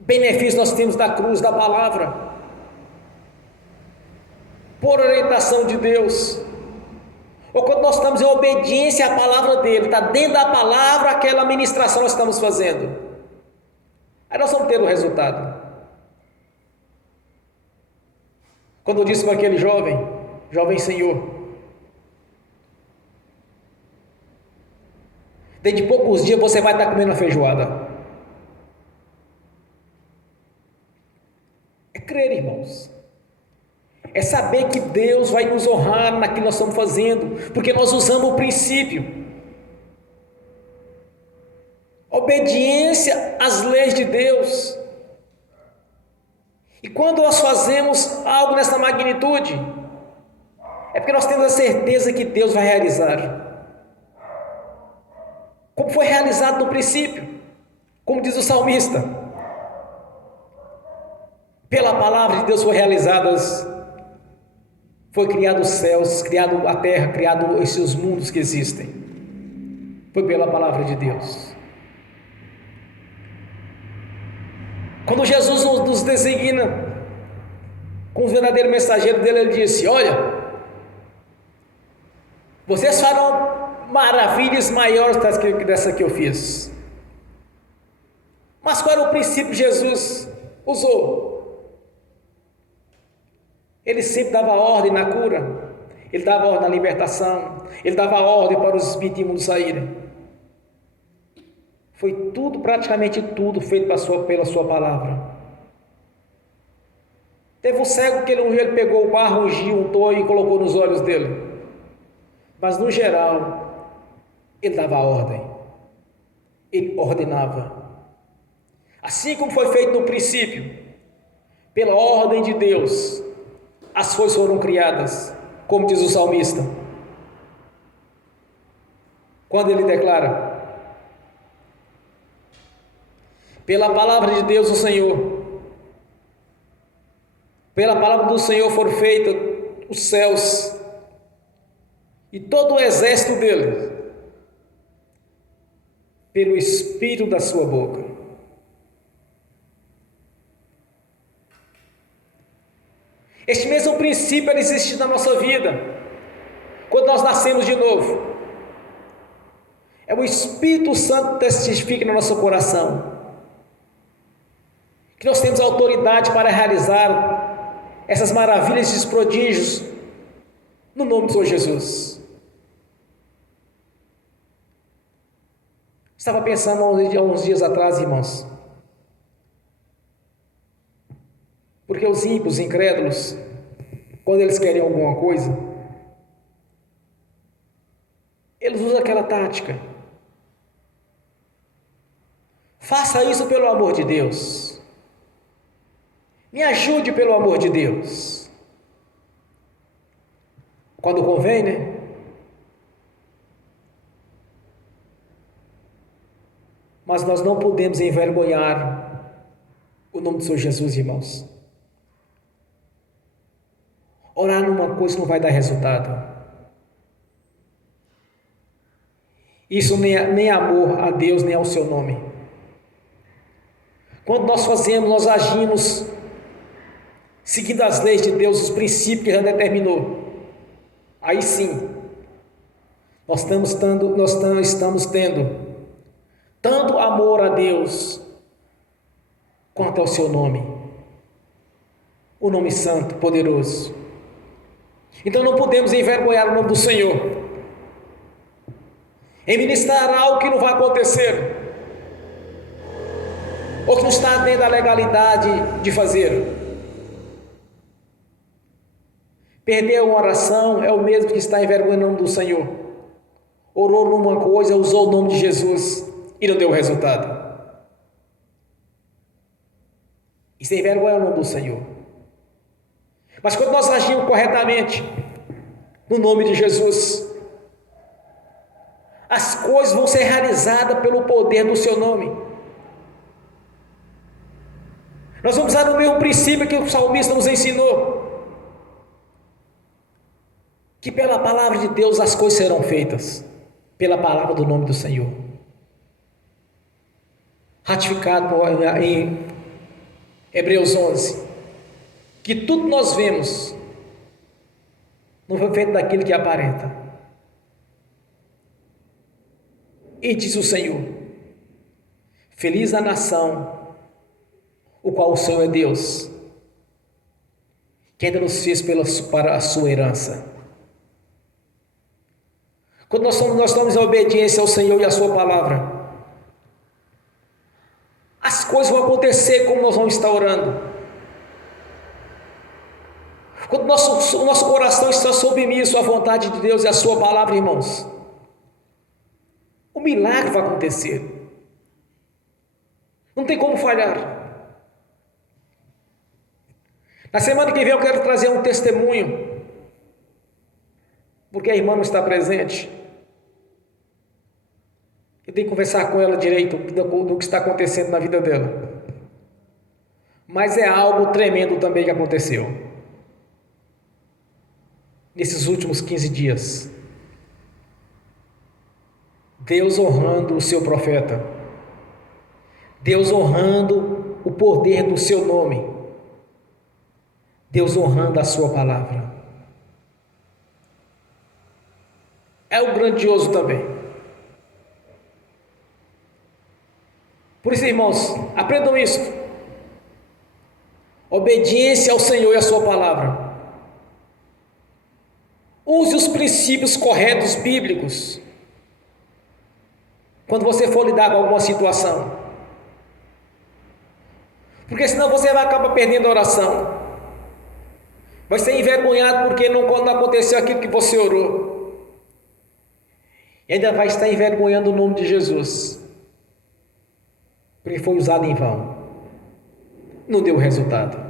benefício que nós temos da cruz, da palavra, por orientação de Deus. Ou quando nós estamos em obediência à palavra dele, está dentro da palavra aquela ministração nós estamos fazendo. Aí nós vamos ter o resultado. Quando eu disse para aquele jovem senhor, dentro de poucos dias você vai estar comendo a feijoada. É crer, irmãos. É saber que Deus vai nos honrar naquilo que nós estamos fazendo, porque nós usamos o princípio. Obediência às leis de Deus. E quando nós fazemos algo nessa magnitude, é porque nós temos a certeza que Deus vai realizar. Como foi realizado no princípio, como diz o salmista. Pela palavra de Deus foi criado os céus, criado a terra, criado esses mundos que existem. Foi pela palavra de Deus. Quando Jesus nos designa com o verdadeiro mensageiro dele, ele disse: olha, vocês farão maravilhas maiores dessa que eu fiz. Mas qual era o princípio que Jesus usou? Ele sempre dava ordem na cura, ele dava ordem na libertação, ele dava ordem para os espíritos imundos saírem. Foi tudo, praticamente tudo, feito pela sua palavra. Teve um cego que ele pegou o barro, ungiu, untou e colocou nos olhos dele. Mas no geral, ele dava ordem, ele ordenava. Assim como foi feito no princípio, pela ordem de Deus, as coisas foram criadas, como diz o salmista, quando ele declara: pela palavra de Deus, o Senhor, pela palavra do Senhor foram feitos os céus e todo o exército dele, pelo Espírito da sua boca. Este mesmo princípio ele existe na nossa vida, quando nós nascemos de novo. É o Espírito Santo que testifica no nosso coração que nós temos autoridade para realizar essas maravilhas e esses prodígios no nome do Senhor Jesus. Estava pensando há uns dias atrás, irmãos, porque os ímpios, os incrédulos, quando eles querem alguma coisa, eles usam aquela tática: faça isso pelo amor de Deus, me ajude pelo amor de Deus. Quando convém, né? Mas nós não podemos envergonhar o nome do Senhor Jesus, irmãos. Orar numa coisa não vai dar resultado. Isso nem amor a Deus, nem ao seu nome. Quando nós fazemos, nós agimos seguindo as leis de Deus, os princípios que já determinou, aí sim, nós estamos tendo tanto amor a Deus quanto ao seu nome, o nome santo, poderoso. Então não podemos envergonhar o nome do Senhor em ministrar algo que não vai acontecer, ou que não está dentro da legalidade de fazer. Perder uma oração é o mesmo que estar envergonhando o nome do Senhor. Orou numa coisa, usou o nome de Jesus e não deu resultado. Isso é envergonhar o nome do Senhor. Mas quando nós agimos corretamente, no nome de Jesus, as coisas vão ser realizadas pelo poder do seu nome. Nós vamos usar o mesmo princípio que o salmista nos ensinou, que pela palavra de Deus as coisas serão feitas, pela palavra do nome do Senhor. Ratificado em Hebreus 11, que tudo nós vemos não foi feito daquilo que aparenta. E diz o Senhor: feliz a nação, o qual o Senhor é Deus, que ainda nos fez para a sua herança. Quando nós estamos em obediência ao Senhor e à sua palavra, as coisas vão acontecer como nós vamos estar orando. Quando o nosso coração está submisso à vontade de Deus e à sua palavra, irmãos, o milagre vai acontecer. Não tem como falhar. Na semana que vem eu quero trazer um testemunho, porque a irmã não está presente. Eu tenho que conversar com ela direito do que está acontecendo na vida dela. Mas é algo tremendo também que aconteceu nesses últimos 15 dias. Deus honrando o seu profeta, Deus honrando o poder do seu nome, Deus honrando a sua palavra. É o grandioso também. Por isso, irmãos, aprendam isso. Obediência ao Senhor e à sua palavra. Use os princípios corretos bíblicos quando você for lidar com alguma situação, porque senão você vai acabar perdendo a oração, vai ser envergonhado porque não aconteceu aquilo que você orou, e ainda vai estar envergonhando o nome de Jesus, porque foi usado em vão, não deu resultado.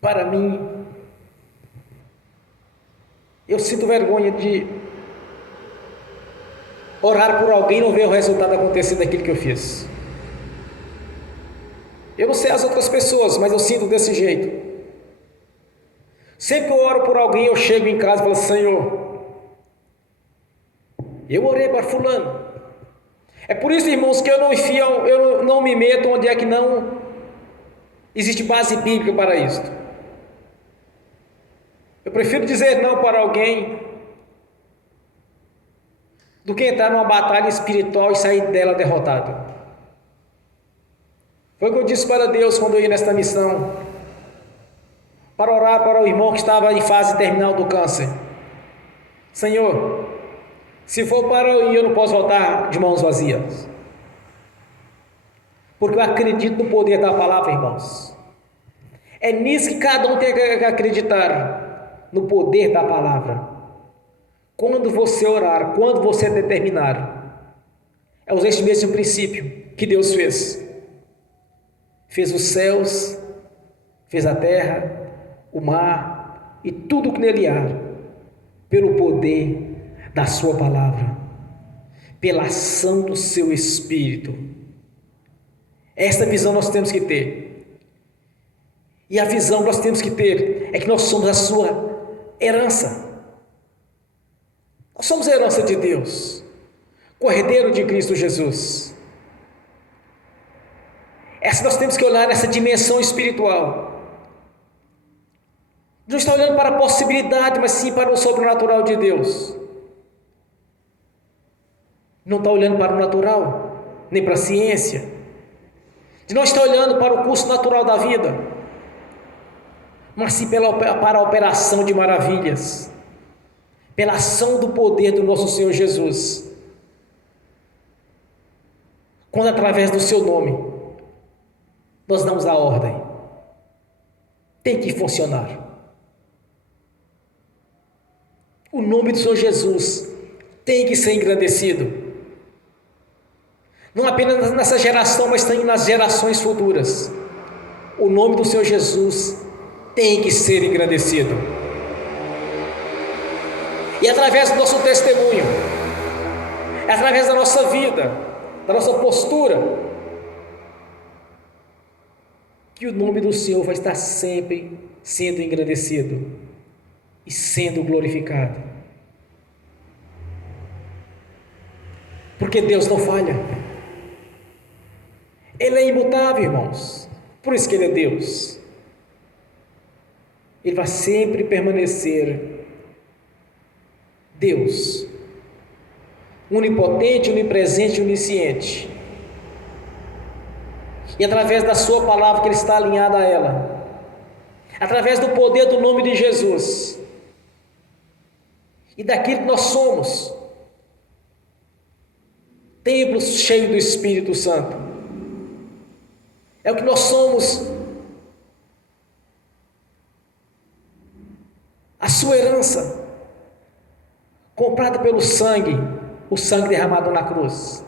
Para mim, eu sinto vergonha de orar por alguém e não ver o resultado acontecer daquilo que eu fiz. Eu não sei as outras pessoas, mas eu sinto desse jeito. Sempre que eu oro por alguém, eu chego em casa e falo: Senhor, eu orei para fulano. É por isso, irmãos, que eu não me meto onde é que não existe base bíblica para isso. Eu prefiro dizer não para alguém do que entrar numa batalha espiritual e sair dela derrotado. Foi o que eu disse para Deus quando eu ia nesta missão, para orar para o irmão que estava em fase terminal do câncer. Senhor, se for para eu ir, eu não posso voltar de mãos vazias, porque eu acredito no poder da palavra, irmãos. É nisso que cada um tem que acreditar, no poder da palavra. Quando você orar, quando você determinar, é usar este mesmo princípio que Deus fez. Fez os céus, fez a terra, o mar e tudo o que nele há, pelo poder da sua palavra, pela ação do seu Espírito. Esta visão nós temos que ter. E a visão que nós temos que ter é que nós somos a sua herança. Nós somos a herança de Deus, Cordeiro de Cristo Jesus. Nós temos que olhar nessa dimensão espiritual. Não está olhando para a possibilidade, mas sim para o sobrenatural de Deus. Não está olhando para o natural, nem para a ciência. De não estar olhando para o curso natural da vida, mas sim para a operação de maravilhas, pela ação do poder do nosso Senhor Jesus. Quando através do seu nome, nós damos a ordem, tem que funcionar. O nome do Senhor Jesus tem que ser engrandecido. Não apenas nessa geração, mas também nas gerações futuras. O nome do Senhor Jesus tem que ser engrandecido. E através do nosso testemunho, através da nossa vida, da nossa postura, que o nome do Senhor vai estar sempre sendo engrandecido e sendo glorificado. Porque Deus não falha. Ele é imutável, irmãos. Por isso que Ele é Deus. Ele vai sempre permanecer Deus, onipotente, onipresente e onisciente. E através da sua palavra, que Ele está alinhado a ela, através do poder do nome de Jesus e daquilo que nós somos, templos cheios do Espírito Santo, é o que nós somos, a sua herança, comprada pelo sangue, o sangue derramado na cruz.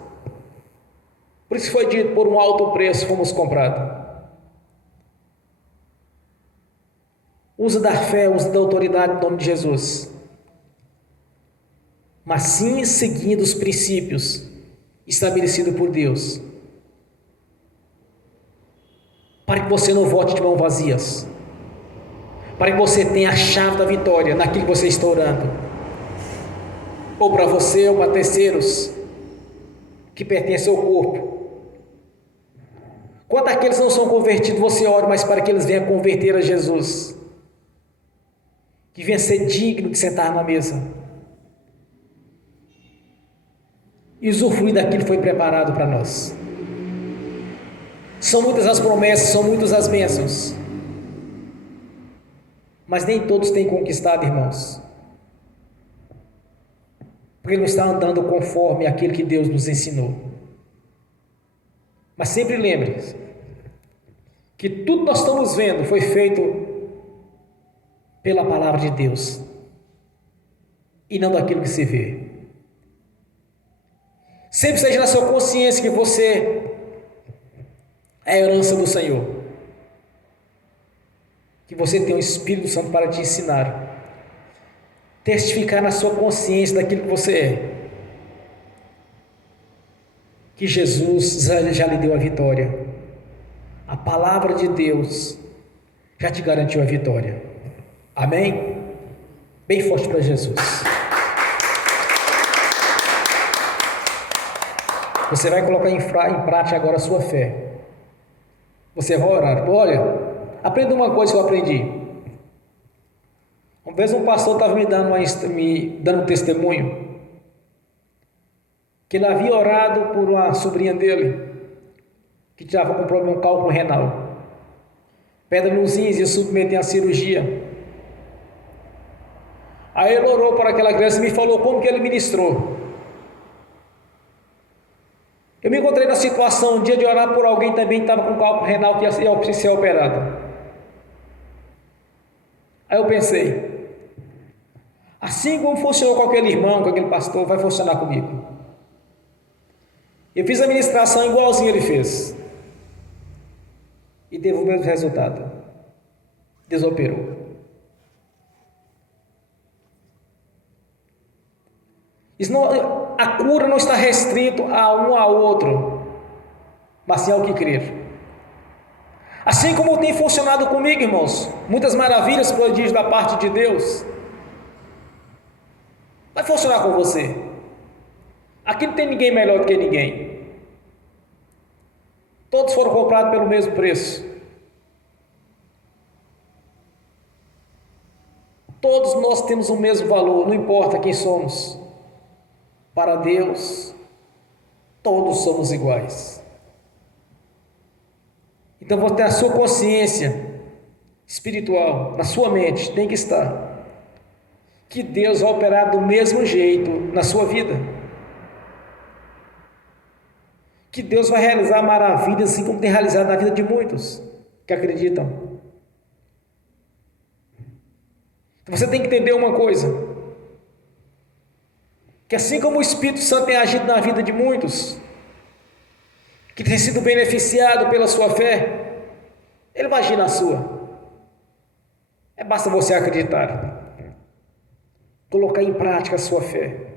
Por isso foi dito, por um alto preço fomos comprados. Usa da fé, usa da autoridade no nome de Jesus, mas sim seguindo os princípios estabelecidos por Deus, para que você não volte de mãos vazias, para que você tenha a chave da vitória naquilo que você está orando, ou para você ou para terceiros que pertencem ao corpo. Quando aqueles não são convertidos, você ora, mas para que eles venham converter a Jesus, que venha ser digno de sentar na mesa e usufruir daquilo que foi preparado para nós. São muitas as promessas, são muitas as bênçãos, mas nem todos têm conquistado, irmãos, porque não está andando conforme aquilo que Deus nos ensinou. Mas sempre lembre-se que tudo que nós estamos vendo foi feito pela palavra de Deus e não daquilo que se vê. Sempre seja na sua consciência que você é a herança do Senhor, que você tem o Espírito Santo para te ensinar, testificar na sua consciência daquilo que você é, que Jesus já lhe deu a vitória. A palavra de Deus já te garantiu a vitória. Amém? Bem forte para Jesus. Você vai colocar em prática agora a sua fé. Você vai orar. Olha, aprenda uma coisa que eu aprendi. Uma vez um pastor estava me dando um testemunho, que ele havia orado por uma sobrinha dele, que estava com problema, um cálculo renal. Pedra nos rins, ia submeter a cirurgia. Aí ele orou para aquela criança e me falou como que ele ministrou. Eu me encontrei na situação um dia de orar por alguém também que estava com cálculo renal, que ia ser operado. Aí eu pensei, assim como funcionou com aquele irmão, com aquele pastor, vai funcionar comigo. Eu fiz a ministração igualzinho ele fez, e teve o mesmo resultado. Deus operou. A cura não está restrito a um ao outro, mas sim ao que crer. Assim como tem funcionado comigo, irmãos, muitas maravilhas, prodígios da parte de Deus, vai funcionar com você. Aqui não tem ninguém melhor do que ninguém. Todos foram comprados pelo mesmo preço. Todos nós temos o mesmo valor, não importa quem somos. Para Deus, todos somos iguais. Então você tem a sua consciência espiritual, na sua mente, tem que estar, que Deus vai operar do mesmo jeito na sua vida. Que Deus vai realizar maravilhas assim como tem realizado na vida de muitos que acreditam. Então você tem que entender uma coisa, que assim como o Espírito Santo tem agido na vida de muitos, que tem sido beneficiado pela sua fé, Ele vai agir na sua. Basta você acreditar, colocar em prática a sua fé.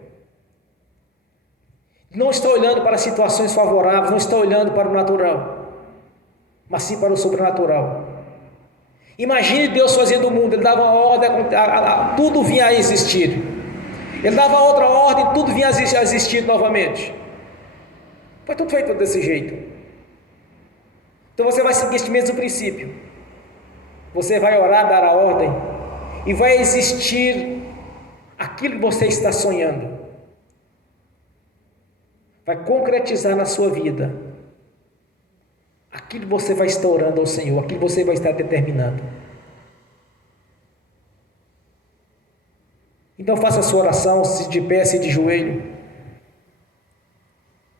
Não está olhando para situações favoráveis, não está olhando para o natural, mas sim para o sobrenatural. Imagine Deus fazendo o mundo, Ele dava uma ordem, tudo vinha a existir. Ele dava outra ordem, tudo vinha a existir novamente. Foi tudo feito desse jeito. Então você vai seguir este mesmo princípio. Você vai orar, dar a ordem, e vai existir aquilo que você está sonhando. Vai concretizar na sua vida aquilo que você vai estar orando ao Senhor, aquilo que você vai estar determinando. Então faça a sua oração, se de pé, se de joelho,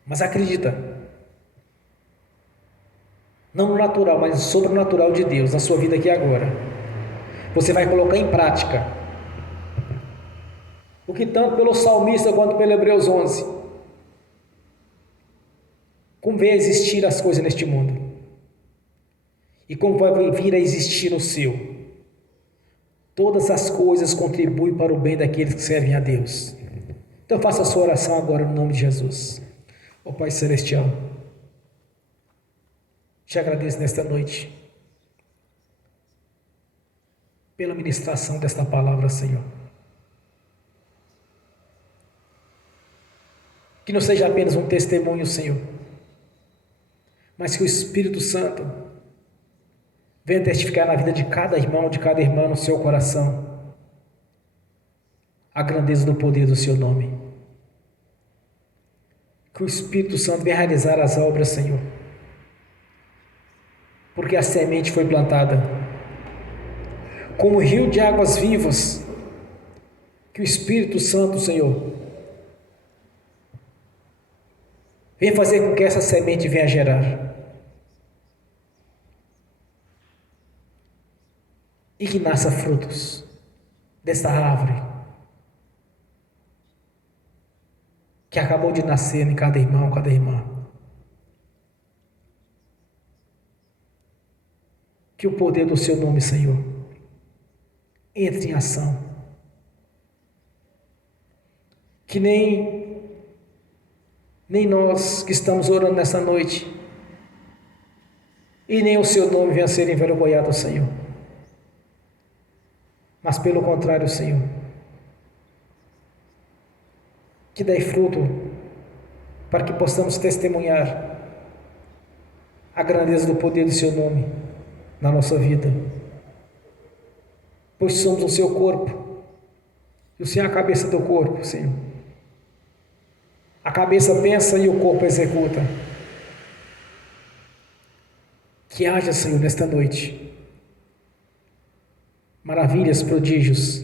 mas acredita, não no natural, mas no sobrenatural de Deus na sua vida aqui e agora. Você vai colocar em prática o que tanto pelo salmista quanto pelo Hebreus 11, como vê existir as coisas neste mundo e como vai vir a existir o seu. Todas as coisas contribuem para o bem daqueles que servem a Deus. Então faça a sua oração agora no nome de Jesus. Ó Pai Celestial, te agradeço nesta noite pela ministração desta palavra, Senhor. Que não seja apenas um testemunho, Senhor, mas que o Espírito Santo venha testificar na vida de cada irmão, de cada irmã no seu coração a grandeza do poder do seu nome. Que o Espírito Santo venha realizar as obras, Senhor, porque a semente foi plantada como um rio de águas vivas. Que o Espírito Santo, Senhor, venha fazer com que essa semente venha gerar e que nasça frutos desta árvore que acabou de nascer em cada irmão, cada irmã. Que o poder do seu nome, Senhor, entre em ação. Que nem nós que estamos orando nessa noite, e nem o seu nome venha a ser envergonhado, Senhor. Mas pelo contrário, Senhor, que dê fruto para que possamos testemunhar a grandeza do poder do seu nome na nossa vida, pois somos o seu corpo, e o Senhor é a cabeça do corpo, Senhor. A cabeça pensa e o corpo executa. Que haja, Senhor, nesta noite maravilhas, prodígios,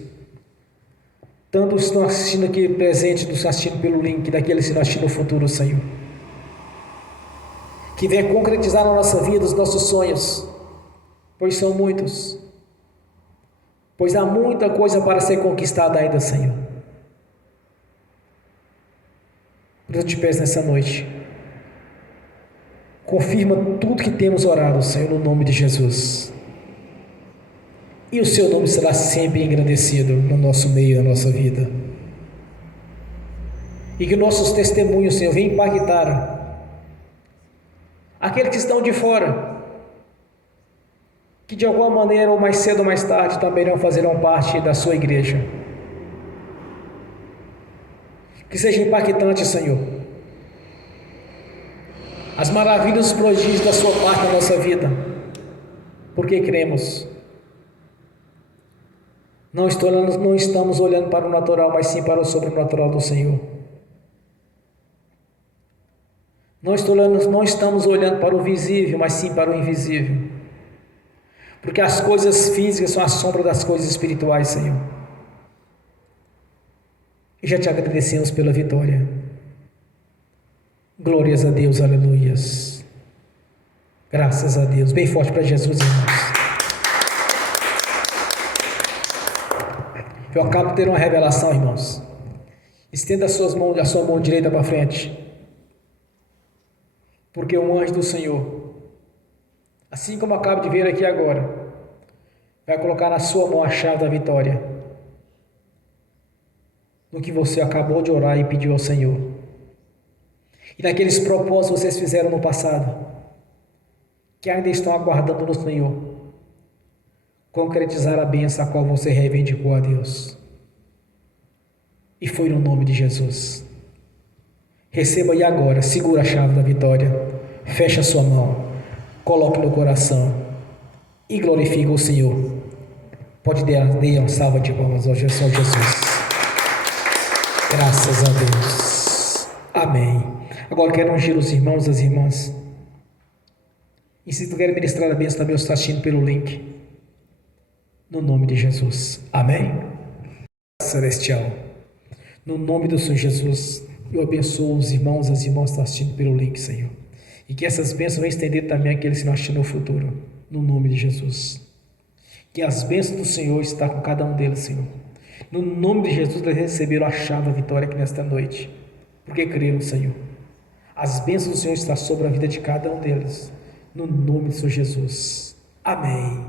tanto os que estão assistindo aqui presente, dos assistindo pelo link, daqueles que estão assistindo no futuro, Senhor, que venha concretizar na nossa vida os nossos sonhos, pois são muitos, pois há muita coisa para ser conquistada ainda, Senhor. Por isso eu te peço nessa noite, confirma tudo que temos orado, Senhor, no nome de Jesus, e o seu nome será sempre engrandecido no nosso meio, na nossa vida, e que nossos testemunhos, Senhor, venham impactar aqueles que estão de fora, que de alguma maneira, ou mais cedo ou mais tarde, também farão parte da sua igreja. Que seja impactante, Senhor, as maravilhas e os prodígios da sua parte na nossa vida, porque cremos. Não estamos olhando para o natural, mas sim para o sobrenatural do Senhor. Não estamos olhando para o visível, mas sim para o invisível. Porque as coisas físicas são a sombra das coisas espirituais, Senhor. E já te agradecemos pela vitória. Glórias a Deus, aleluias. Graças a Deus. Bem forte para Jesus, irmãos. Eu acabo de ter uma revelação, irmãos. Estenda a sua mão direita para frente. Porque um anjo do Senhor, assim como eu acabo de ver aqui agora, vai colocar na sua mão a chave da vitória. No que você acabou de orar e pediu ao Senhor. E naqueles propósitos que vocês fizeram no passado, que ainda estão aguardando no Senhor, concretizar a bênção a qual você reivindicou a Deus. E foi no nome de Jesus. Receba aí agora, segura a chave da vitória, fecha a sua mão, coloque no coração e glorifica o Senhor. Pode dar uma salva de palmas ao Jesus. Graças a Deus. Amém. Agora quero ungir os irmãos e as irmãs. E se tu quer ministrar a bênção, também está assistindo pelo link. No nome de Jesus. Amém? Celestial. No nome do Senhor Jesus, eu abençoo os irmãos e as irmãs que estão assistindo pelo link, Senhor. E que essas bênçãos venham estender também àqueles que não assistem no futuro. No nome de Jesus. Que as bênçãos do Senhor estão com cada um deles, Senhor. No nome de Jesus, eles receberam a chave da vitória aqui nesta noite. Porque creram, Senhor. As bênçãos do Senhor estão sobre a vida de cada um deles. No nome do Senhor Jesus. Amém.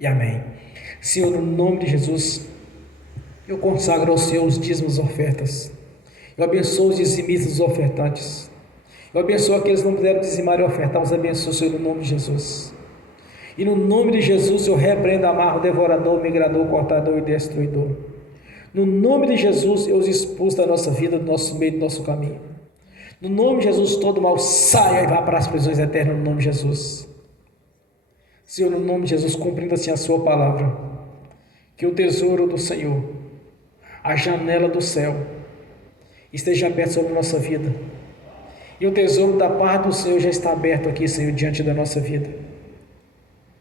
E amém. Senhor, no nome de Jesus, eu consagro ao Senhor os dízimos e ofertas. Eu abençoo os dizimistas e os ofertantes. Eu abençoo aqueles que não puderam dizimar e ofertar, mas abençoo, Senhor, no nome de Jesus. E no nome de Jesus eu repreendo, amarro o devorador, migrador, cortador e destruidor. No nome de Jesus eu os expulso da nossa vida, do nosso meio, do nosso caminho. No nome de Jesus todo mal saia e vá para as prisões eternas, no nome de Jesus. Senhor, no nome de Jesus, cumprindo assim a sua palavra, que o tesouro do Senhor, a janela do céu, esteja aberto sobre a nossa vida. E o tesouro da paz do Senhor já está aberto aqui, Senhor, diante da nossa vida,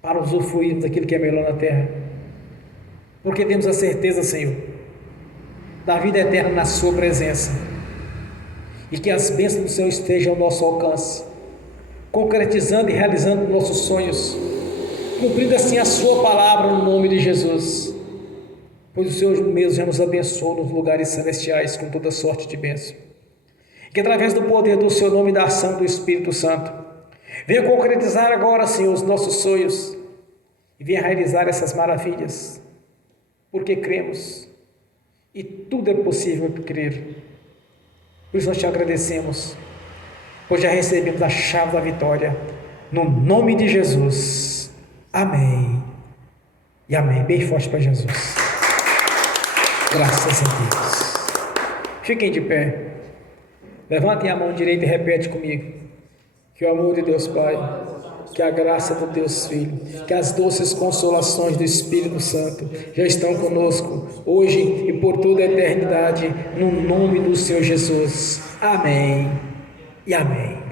para usufruirmos daquilo que é melhor na terra. Porque temos a certeza, Senhor, da vida eterna na sua presença. E que as bênçãos do Senhor estejam ao nosso alcance, concretizando e realizando nossos sonhos, cumprindo assim a sua palavra no nome de Jesus. Pois o Senhor mesmo já nos abençoou nos lugares celestiais com toda sorte de bênção. Que através do poder do seu nome e da ação do Espírito Santo, venha concretizar agora, Senhor, os nossos sonhos e venha realizar essas maravilhas, porque cremos e tudo é possível crer. Por isso nós te agradecemos, pois já recebemos a chave da vitória, no nome de Jesus. Amém e amém. Bem forte para Jesus. Graças a Deus. Fiquem de pé. Levantem a mão direita e repete comigo. Que o amor de Deus Pai, que a graça do Deus Filho, que as doces consolações do Espírito Santo já estão conosco, hoje e por toda a eternidade, no nome do Senhor Jesus. Amém e amém.